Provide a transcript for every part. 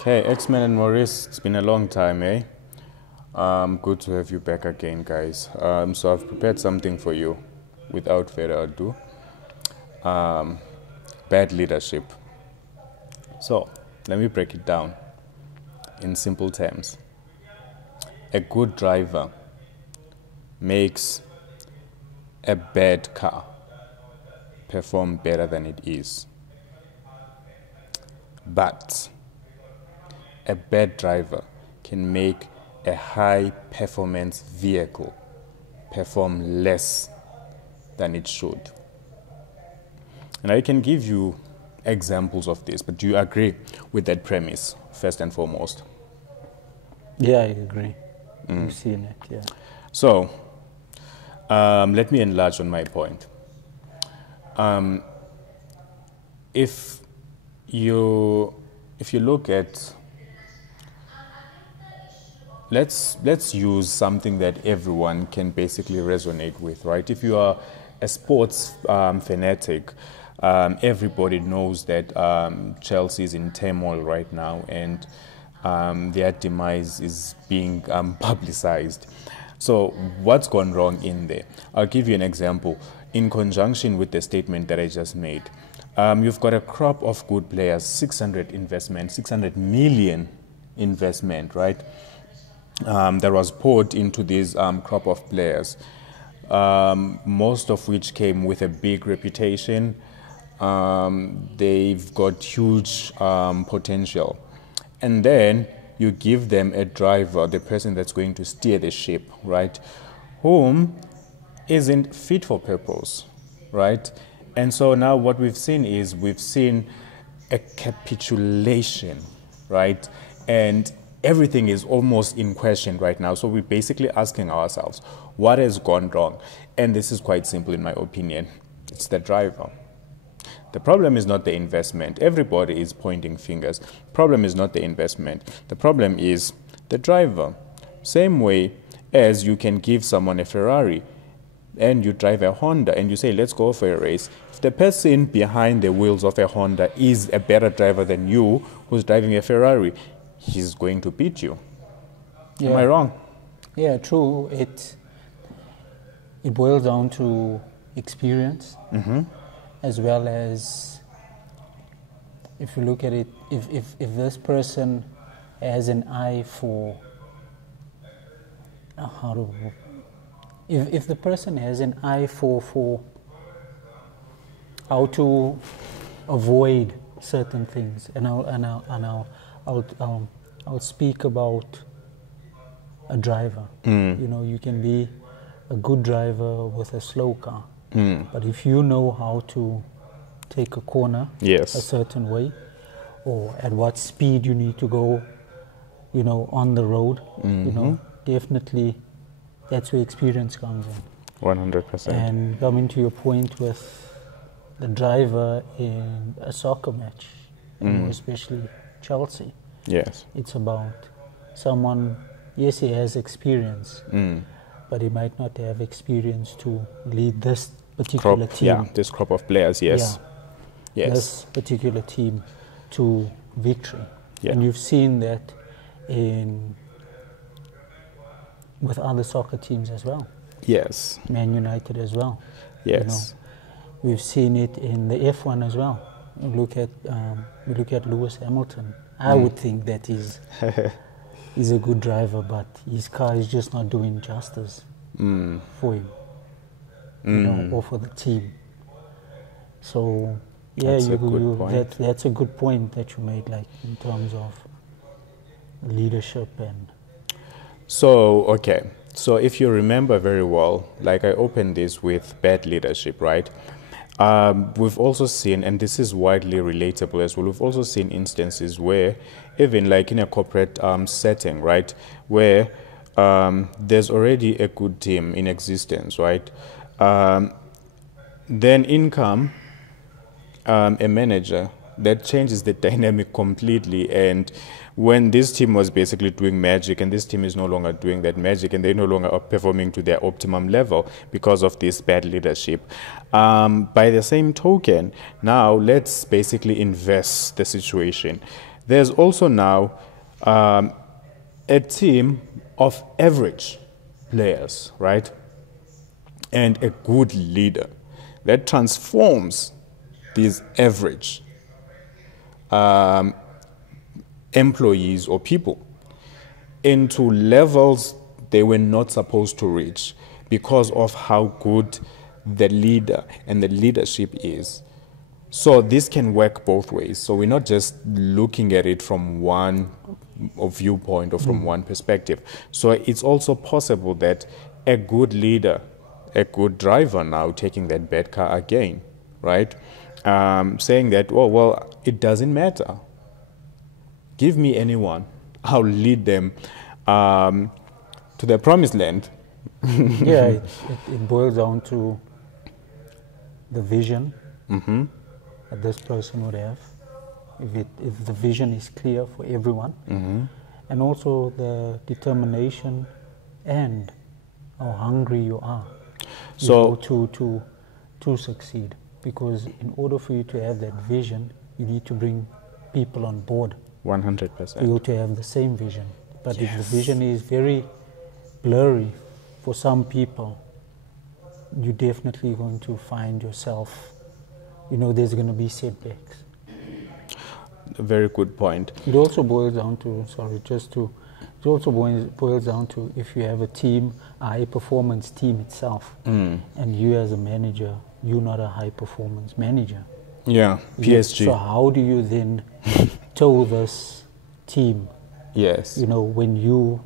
Okay, X-Men and Maurice, it's been a long time, eh? Good to have you back again, guys. So I've prepared something for you. Without further ado, bad leadership. So let me break it down in simple terms. A good driver makes a bad car perform better than it is. But a bad driver can make a high performance vehicle perform less than it should. And I can give you examples of this, but do you agree with that premise, first and foremost? Yeah, I agree. You've seen it, yeah. So, let me enlarge on my point. If you look at, let's use something that everyone can basically resonate with, right? If you are a sports fanatic, everybody knows that Chelsea is in turmoil right now, and their demise is being publicized. So what's gone wrong in there? I'll give you an example. In conjunction with the statement that I just made, you've got a crop of good players, 600 million investment, right? That was poured into this crop of players, most of which came with a big reputation. They've got huge potential. And then you give them a driver, the person that's going to steer the ship, right, whom isn't fit for purpose, right? And so now what we've seen is a capitulation, right? And everything is almost in question right now. So we're basically asking ourselves, what has gone wrong? And this is quite simple in my opinion. It's the driver. The problem is not the investment. Everybody is pointing fingers. Problem is not the investment. The problem is the driver. Same way as you can give someone a Ferrari and you drive a Honda and you say, let's go for a race. If the person behind the wheels of a Honda is a better driver than you, who's driving a Ferrari, he's going to beat you. Yeah. Am I wrong? Yeah, true. It boils down to experience, as well as, if you look at it, if this person has an eye for if the person has an eye for how to avoid certain things, and I'll speak about a driver. You know, you can be a good driver with a slow car, but if you know how to take a corner a certain way, or at what speed you need to go, you know, on the road, you know, definitely that's where experience comes in. 100%. And coming to your point with the driver in a soccer match, you know, especially Chelsea. Yes. It's about someone, yes, he has experience, but he might not have experience to lead this particular team. Yeah, this crop of players, yes. Yeah. Yes. This particular team to victory. Yeah. And you've seen that with other soccer teams as well. Yes. Man United as well. Yes. You know, we've seen it in the F1 as well. We look at Lewis Hamilton. I would think that he's a good driver, but his car is just not doing justice for him, you know, or for the team. So, yeah, That's a good point. That's a good point that you made, like in terms of leadership and. So, okay. So if you remember very well, like I opened this with bad leadership, right? We've also seen, and this is widely relatable as well, we've also seen instances where, even like in a corporate setting, right, where there's already a good team in existence, right? Then in come a manager that changes the dynamic completely, and when this team was basically doing magic and this team is no longer doing that magic and they're no longer performing to their optimum level because of this bad leadership. By the same token, now let's basically inverse the situation. There's also now a team of average players, right? And a good leader that transforms these average employees or people into levels they were not supposed to reach because of how good the leader and the leadership is. So this can work both ways. So we're not just looking at it from one viewpoint or from one perspective. So it's also possible that a good leader, a good driver now taking that bad car again, right? Saying that, oh, well, it doesn't matter. Give me anyone. I'll lead them to the promised land. Yeah, it boils down to the vision that this person would have. If the vision is clear for everyone, and also the determination and how hungry you are, to succeed. Because in order for you to have that vision, you need to bring people on board. 100%. You to have the same vision. But if the vision is very blurry for some people, you're definitely going to find yourself, there's going to be setbacks. A very good point. It also boils down to, boils down to if you have a team, a high performance team itself, and you as a manager, you're not a high performance manager. Yeah, PSG. So how do you then tell this team? Yes. When you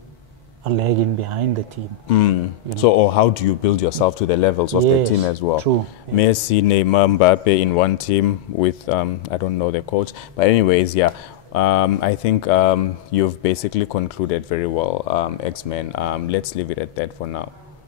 are lagging behind the team. So, or how do you build yourself to the levels of the team as well? True. Yeah. Messi, Neymar, Mbappe in one team with, I don't know the coach. But anyways, yeah, I think you've basically concluded very well, X-Men. Let's leave it at that for now.